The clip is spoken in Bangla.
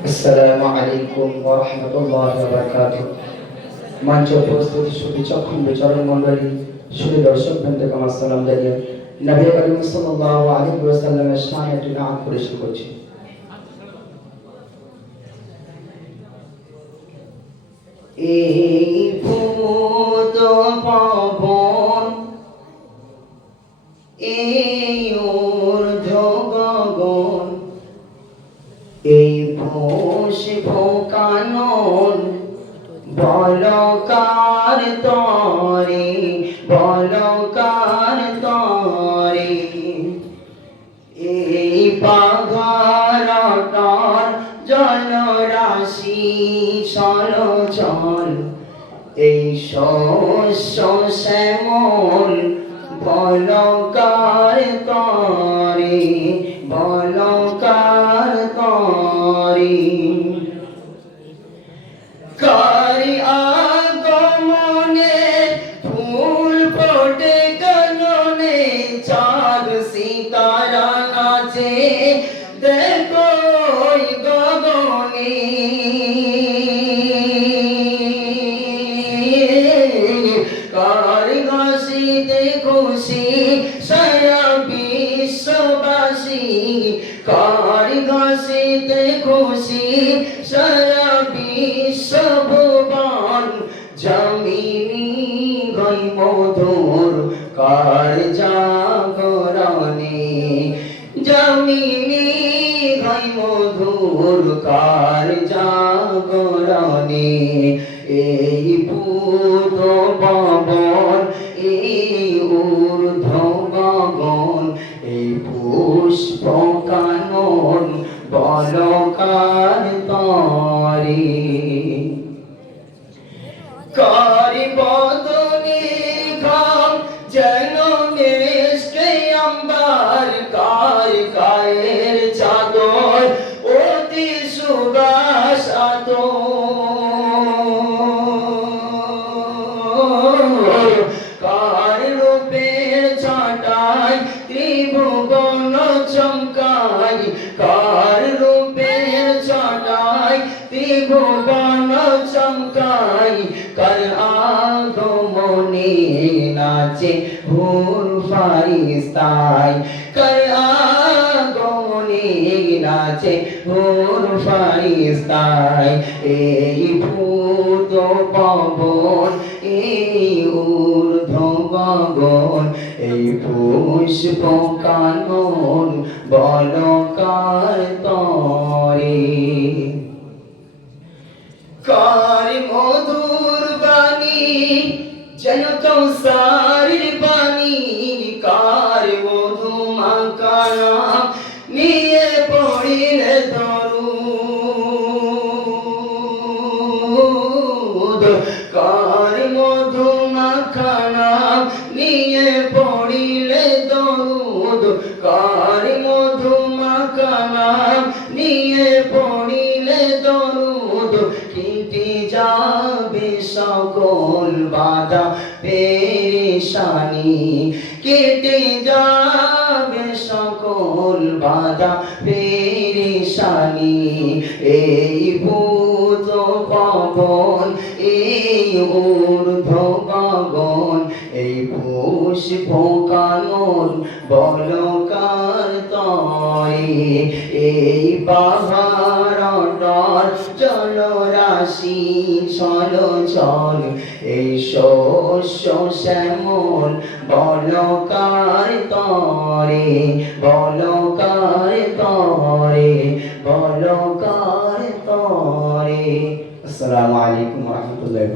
আসসালামু আলাইকুম ওয়া মঞ্চ উপস্থিত চক্ষুণ বিচারক মণ্ডলী সুধী দর্শক আমার সালাম জানিয়ে নবী করিম সাল্লাল্লাহু আলাইহি ওয়াসাল্লামের শানে একটি নাম পরিবেশন করছি এই ভূত ভোষ ভোকানন বলকার তরে বলকার তরে। এই পাগারটার জলরাশি চলচল এই শস্য শ্যামল, বলকার তরে, বলকার কারি আগমনে ফুল ফোটে কাননে চাঁদ সিতারা নাচে দেখো গগনে। কারি হাসিতে খুশি, সারা বিশ্বভুবন জমিনি গই মধুর কার জাগরণে। জমিনি গই মধুর কার জাগরণে। এই ভূত পবন তরে কারি বদনে ঘাম যেন কায়ের চাদর, অতি সুবাস কার রূপের ছাটাই ত্রিভুবন চমকাই, কার চমকাই কার আগমনে নাচে ভোর ফারিস্তাই কার আগমনে নাচে ভোর ফারিস্তাই এই ভূত পবন, এই ঊর্ধ্ব গগন, এই পুষ্প কানন বলকার যেন কৌসারের বাণী, কার মধু মাকানা নিয়ে পড়িলে দরুদ কার মধু মাখানা নিয়ে পড়িলে দরুদ কার মধু নিয়ে দরুদ কেটে যাবে সকল বাধা পেরেশানি। কেটে যাবে সকল বাধা পেরেশানি। এই ভূত পবন এই ঊর্ধ্ব গগন এই পুষ্প কানন বলকার তরে এই পাহাড়টার জলরাশি চল চল এই শস্য শ্যামল, বলকার তরে বলকার তরে বলকার তরে। আসসালামু আলাইকুম রাহমাতুল্লাহি